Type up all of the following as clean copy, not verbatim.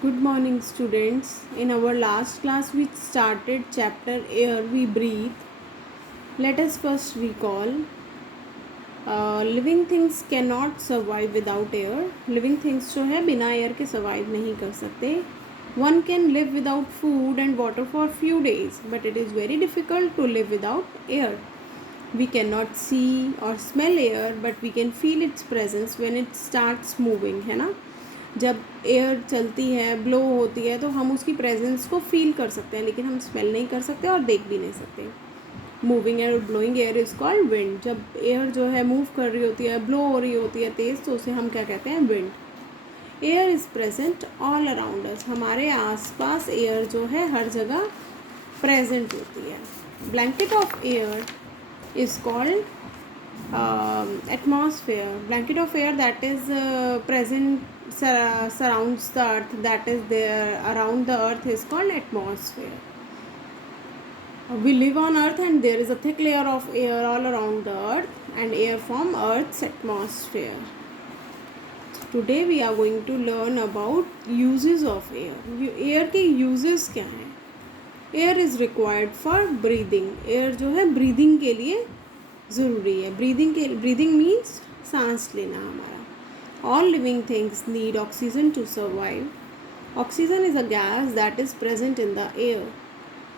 Good morning, students. In our last class, we started chapter Air We Breathe. Let us first recall living things cannot survive without air. Living things जो है बिना air के survive नहीं कर सकते. One can live without food and water for few days, but it is very difficult to live without air. We cannot see or smell air, but we can feel its presence when it starts moving, है ना. जब air चलती है, blow होती है, तो हम उसकी प्रेजेंस को फील कर सकते हैं, लेकिन हम स्मेल नहीं कर सकते और देख भी नहीं सकते. मूविंग एयर और blowing air is called wind. जब एयर जो है मूव कर रही होती है, ब्लो हो रही होती है तेज़, तो उसे हम क्या कहते हैं? Wind. Air is present all around us. हमारे आसपास एयर जो है हर जगह प्रेजेंट होती है. Blanket of air is called atmosphere. Blanket of air that is surrounds the earth, that is there around the earth, is called atmosphere. We live on earth and there is a thick layer of air all around the earth, and air from earth's atmosphere. Today we are going to learn about uses of air. Air के uses क्या हैं? Air is required for breathing. Air जो है breathing के लिए ज़रूरी है. Breathing means सांस लेना हमारा. All living things need oxygen to survive. Oxygen is a gas that is present in the air.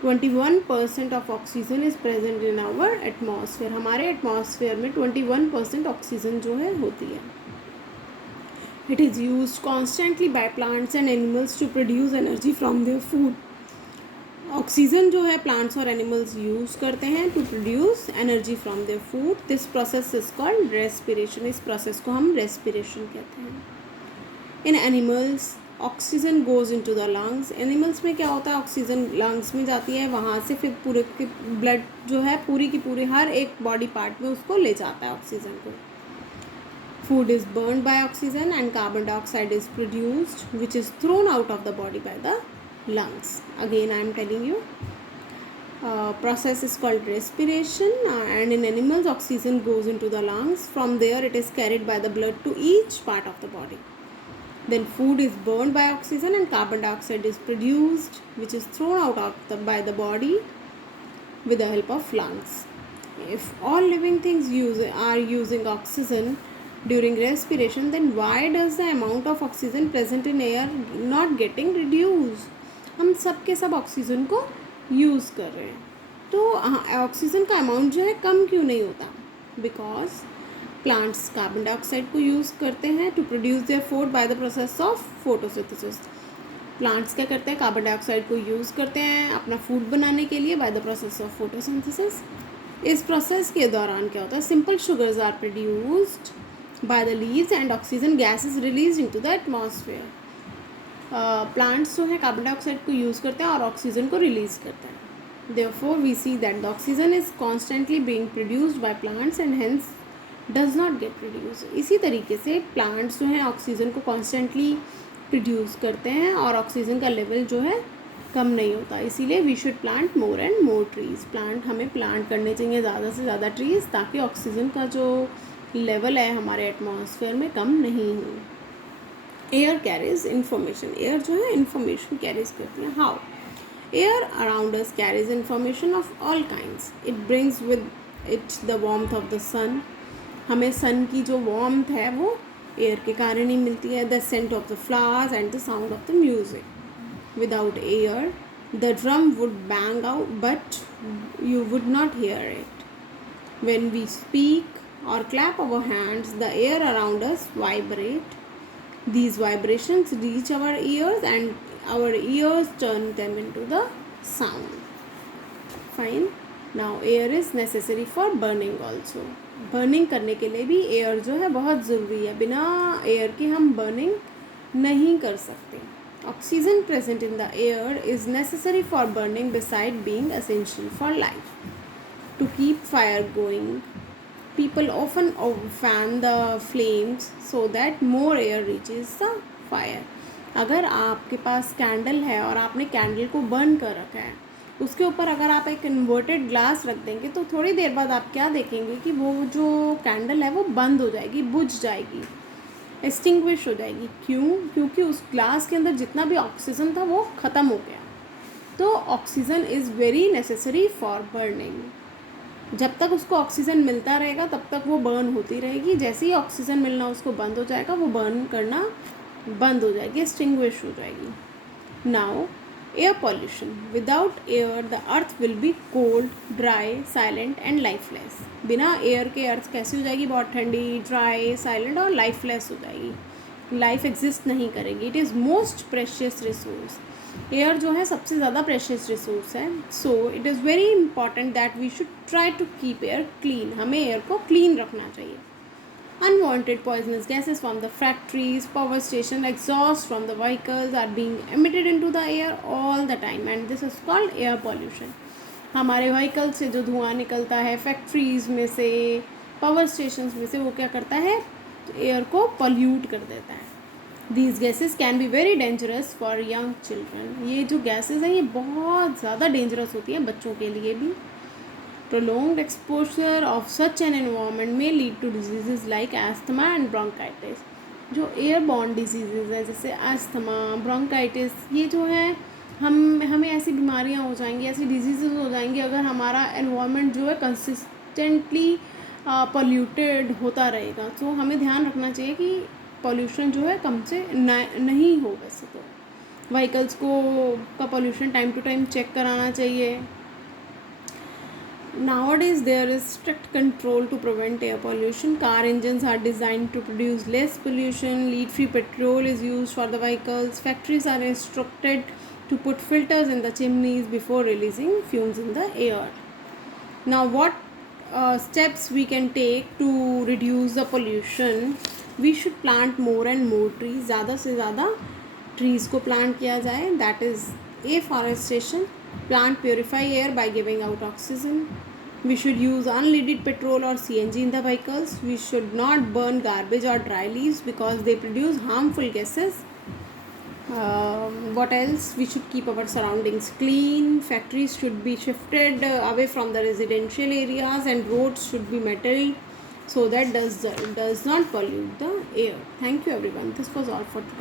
21% of oxygen is present in our atmosphere. हमारे एटमॉस्फेयर में 21% ऑक्सीजन जो है होती है. It is use constantly by plants and animals to produce energy from their food. Oxygen जो है plants और animals use करते हैं to produce energy from their food. This process is called respiration. इस प्रोसेस को हम रेस्पिरेशन कहते हैं. In animals oxygen goes into the lungs. Animals में क्या होता है? ऑक्सीजन लंग्स में जाती है, वहाँ से फिर पूरे के ब्लड जो है पूरी की पूरी हर एक बॉडी पार्ट में उसको ले जाता है ऑक्सीजन को. Food is burn by oxygen and carbon dioxide is produced which is thrown out of the body by the lungs. Again I am telling you, process is called respiration, and in animals oxygen goes into the lungs. From there it is carried by the blood to each part of the body. Then food is burned by oxygen and carbon dioxide is produced, which is thrown out by the body with the help of lungs. If all living things are using oxygen during respiration, then why does the amount of oxygen present in air not getting reduced? हम सब के सब oxygen को use कर रहे हैं, तो oxygen का अमाउंट जो है कम क्यों नहीं होता? बिकॉज प्लांट्स कार्बन डाइऑक्साइड को यूज़ करते हैं to produce their food by the process of photosynthesis. Plants क्या करते हैं? कार्बन डाइऑक्साइड को यूज़ करते हैं अपना फूड बनाने के लिए by the process of photosynthesis. इस प्रोसेस के दौरान क्या होता है? Simple sugars are produced by the leaves and oxygen gas is release into the atmosphere. Plants जो है कार्बन डाइऑक्साइड को यूज़ करते हैं और ऑक्सीजन को रिलीज़ करते हैं. Therefore we see that the oxygen is constantly being produced by plants and hence does not get reduce. इसी तरीके से प्लांट्स जो हैं ऑक्सीजन को कॉन्स्टेंटली प्रोड्यूस करते हैं और ऑक्सीजन का लेवल जो है कम नहीं होता. इसीलिए we should plant more and more trees. हमें प्लांट करने चाहिए ज़्यादा से ज़्यादा ट्रीज़, ताकि ऑक्सीजन का जो लेवल है हमारे एटमॉस्फेयर में कम नहीं हो. Air carries information. एयर जो है इंफॉर्मेशन कैरीज करती है. How? Air around us carries information of all kinds. It brings with it the warmth of the sun. हमें सन की जो वार्मथ है वो एयर के कारण ही मिलती है. The scent of the flowers and the sound of the music. Without air the drum would bang out but you would not hear it. When we speak or clap our hands the air around us vibrate. These vibrations reach our ears and our ears turn them into the sound. Fine. Now air is necessary for burning also. Burning करने के लिए भी air जो है बहुत ज़रूरी है. बिना air के हम burning नहीं कर सकते. Oxygen present in the air is necessary for burning beside being essential for life. To keep fire going, people often fan the flames so that more air reaches the fire. अगर आपके पास candle है और आपने candle को burn कर रखा है, उसके ऊपर अगर आप एक इन्वर्टेड ग्लास रख देंगे तो थोड़ी देर बाद आप क्या देखेंगे कि वो जो कैंडल है वो बंद हो जाएगी, बुझ जाएगी. एक्सटिंग्विश हो जाएगी। क्यों? क्योंकि उस ग्लास के अंदर जितना भी ऑक्सीजन था वो ख़त्म हो गया। तो oxygen is very necessary for burning. जब तक उसको ऑक्सीजन मिलता रहेगा तब तक वो बर्न होती रहेगी। जैसे ही ऑक्सीजन मिलना उसको बंद हो जाएगा वो बर्न करना बंद हो जाएगी, एक्सटिंग्विश हो जाएगी। Now air pollution. Without air the earth will be cold, dry, silent and lifeless. बिना एयर के अर्थ कैसी हो जाएगी? बहुत ठंडी, ड्राई, साइलेंट और लाइफलेस हो जाएगी। लाइफ एग्जिस्ट नहीं करेगी। It is most precious resource. Air जो है सबसे ज़्यादा प्रेशियस रिसोर्स है। So it is very important that we should try to keep air clean. हमें एयर को क्लीन रखना चाहिए। Unwanted poisonous gases from the factories, power station, exhaust from the vehicles are being emitted into the air all the time and this is called air pollution. हमारे vehicle से जो धुआं निकलता है, फैक्ट्रीज़ में से, पावर स्टेशंस में से, वो क्या करता है? एयर को पॉल्यूट कर देता है। These gases can be very dangerous for young children. ये जो गैसेस हैं ये बहुत ज़्यादा डेंजरस होती हैं बच्चों के लिए भी। Prolonged exposure of such an environment may lead to diseases like asthma and bronchitis. जो एयरबॉर्न डिजीज़ है जैसे अस्थमा, ब्रोंकाइटिस, ये जो है हमें ऐसी बीमारियां हो जाएंगी, ऐसी डिजीज़ हो जाएंगी अगर हमारा एनवायरनमेंट जो है कंसिस्टेंटली पॉल्यूटेड होता रहेगा। तो हमें ध्यान रखना चाहिए कि पॉल्यूशन जो है कम से नहीं हो। वैसे तो व्हीकल्स का pollution time to time check कराना चाहिए। Nowadays there is strict control to prevent air pollution. Car engines are designed to produce less pollution. Lead-free petrol is used for the vehicles. Factories are instructed to put filters in the chimneys before releasing fumes in the air. Now what steps we can take to reduce the pollution? We should plant more and more trees. ज़्यादा से ज़्यादा trees को plant किया जाए. That is afforestation. Plant purify air by giving out oxygen. We should use unleaded petrol or CNG in the vehicles. We should not burn garbage or dry leaves because they produce harmful gases. What else? We should keep our surroundings clean. Factories should be shifted away from the residential areas and roads should be metalled so that does not pollute the air. Thank you everyone. This was all for today.